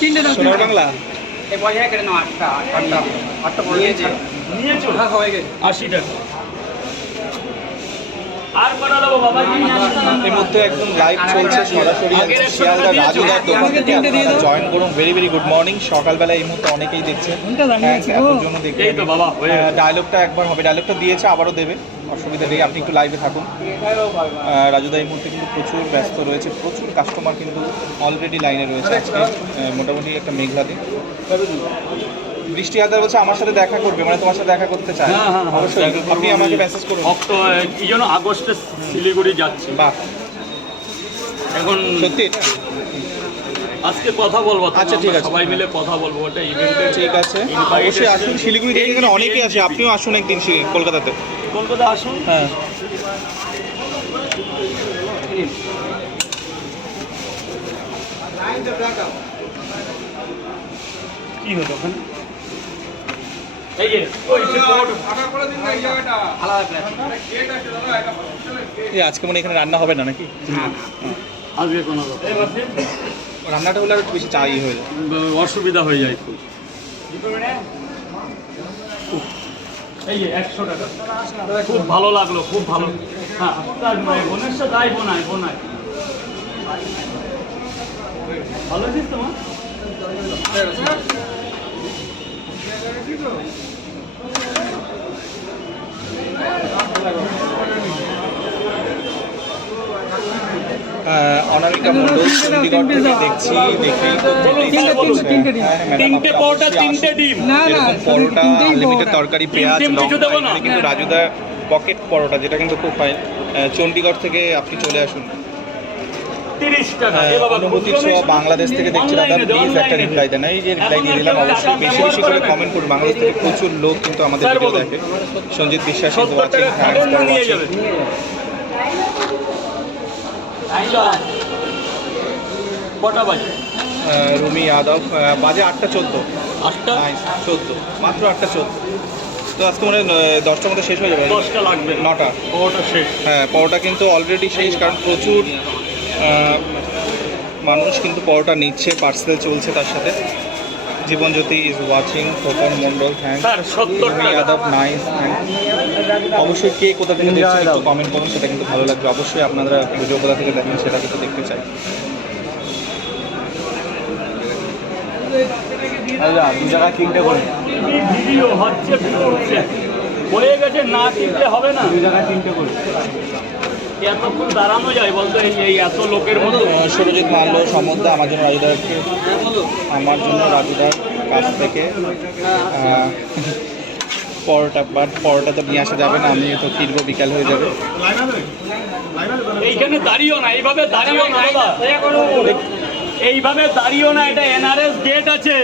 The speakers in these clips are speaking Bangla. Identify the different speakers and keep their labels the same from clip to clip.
Speaker 1: তিনটে দাও
Speaker 2: সোনার বাংলা?
Speaker 1: এই নিয়েছো হ্যাঁ
Speaker 3: আশি টাকা
Speaker 2: এই একদম লাইভ চলছে সরাসরি শিয়ালদা রাজুদার দোকান থেকে। আপনারা জয়েন করুন। ভেরি ভেরি গুড মর্নিং সকালবেলা এই মুহূর্তে অনেকেই দেখছে। জন্য
Speaker 3: বাবা, হয়ে গেছে।
Speaker 2: ডায়লগটা একবার হবে। ডায়লগটা দিয়েছে আবারও দেবে। অসুবিধা নেই আপনি একটু লাইভে থাকুন। রাজুদা এই মুহূর্তে কিন্তু প্রচুর ব্যস্ত রয়েছে প্রচুর কাস্টমার কিন্তু অলরেডি লাইনে রয়েছে আজকে। মোটামুটি একটা মেঘলা দিন। বৃষ্টি হাজার বলছে আমার সাথে দেখা করবে মানে তোমার সাথে দেখা করতে চায়।
Speaker 3: হ্যাঁ, হ্যাঁ, হ্যাঁ।
Speaker 2: অবশ্যই। আপনি আমাকে মেসেজ করুন।
Speaker 3: কি যেন আগস্টে শিলিগুড়ি যাচ্ছি।
Speaker 2: বাহ।
Speaker 3: এখন
Speaker 2: সত্যি?
Speaker 3: আজকে কথা বলব
Speaker 2: আচ্ছা, ঠিক আছে।
Speaker 3: সবাই মিলে কথা বলব ওটা ইভেন্টে
Speaker 2: ঠিক আছে। অবশ্যই আসুন শিলিগুড়ি থেকে এখানে অনেকেই আসে আপনিও আসুন একদিন কলকাতাতে।
Speaker 3: কলকাতা আসুন।
Speaker 2: হ্যাঁ।
Speaker 3: কি হলো ওখানে? এই যে ওই
Speaker 2: আজকে মনে এখানে রান্না হবে না নাকি?
Speaker 3: আজকে কোনো
Speaker 2: রান্নাটা হলে আর একটু বেশি চাই হয়ে যায়।
Speaker 3: অসুবিধা হয়ে যায় খুব। এই যে একশো টাকা। খুব ভালো লাগল খুব ভালো। হ্যাঁ মানে বোনের সাথে আই বোনাই বোনাই ভালো আছিস তোমার
Speaker 2: অনামিকা মণ্ডল চণ্ডীগড় থেকে দেখছি দেখেই
Speaker 3: তিনটে, পরোটা তিনটে ডিম
Speaker 1: না
Speaker 2: পরোটা
Speaker 1: পরোটা।
Speaker 2: তরকারি পেঁয়াজ লঙ্কা কিন্তু রাজুদা পকেট পরোটা যেটা কিন্তু খুব ফাইন চণ্ডীগড় থেকে আপনি চলে আসুন হ্যাঁ, অনুভূতি ছোঁয়া বাংলাদেশ থেকে দেখছি দাদা প্লিজ একটা। রিপ্লাই দেন এই যে রিপ্লাই দিয়ে দিলাম অবশ্যই বেশি বেশি করে কমেন্ট করুন বাংলাদেশ থেকে প্রচুর লোক কিন্তু আমাদের ভিডিও দেখে সঞ্জিত বিশ্বাস কিন্তু
Speaker 3: সত্তর কটা বাজে?
Speaker 2: রুমি যাদব বাজে আটটা চোদ্দ।
Speaker 3: আটটা?
Speaker 2: চোদ্দ। মাত্র আটটা চোদ্দ। তো আজকে মানে হয় দশটার মধ্যে শেষ হয়ে যাবে
Speaker 3: দশটা লাগবে।
Speaker 2: নটা।
Speaker 3: পরোটা শেষ।
Speaker 2: হ্যাঁ পরোটা কিন্তু অলরেডি শেষ কারণ প্রচুর মানুষ কিন্তু পরোটা নিচ্ছে পার্সেল চলছে তার সাথে। Jibanjyoti is watching Khokon Mondal thank
Speaker 3: sir সত্তর টাকা।
Speaker 2: যাদব নাইস অবশ্যই কে কোথা থেকে দেখছেন একটু কমেন্ট করুন সেটা কিন্তু ভালো লাগবে। অবশ্যই আপনারা ভিডিও কোথা থেকে দেখেন সেটা কিন্তু দেখতে চাই। দু জায়গায় তিনটে করে।
Speaker 3: ভিডিও হচ্ছে হচ্ছে। হয়ে গেছে না কিনতে হবে না।
Speaker 2: দু জায়গায় তিনটে করে।
Speaker 3: এতক্ষণ দাঁড়ানো যায় বলতো এই এত লোকের মধ্যে
Speaker 2: সুরজিৎ মাল্য সমদ্দা আমার জন্য রাজুদারকে আমার জন্য রাজুদার কাছ থেকে পরোটা বাট পরোটা তো নিয়ে আসা যাবে না আমি তো ফিরবো বিকাল হয়ে যাবে।
Speaker 3: এইখানে দাঁড়িয়েও না এইভাবে দাঁড়িয়েও না এইভাবে দাঁড়িয়েও না এটা এনআরএস গেট আছে।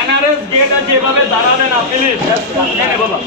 Speaker 3: এনআরএস গেট আছে এভাবে দাঁড়াবে না প্লিজ বাবা।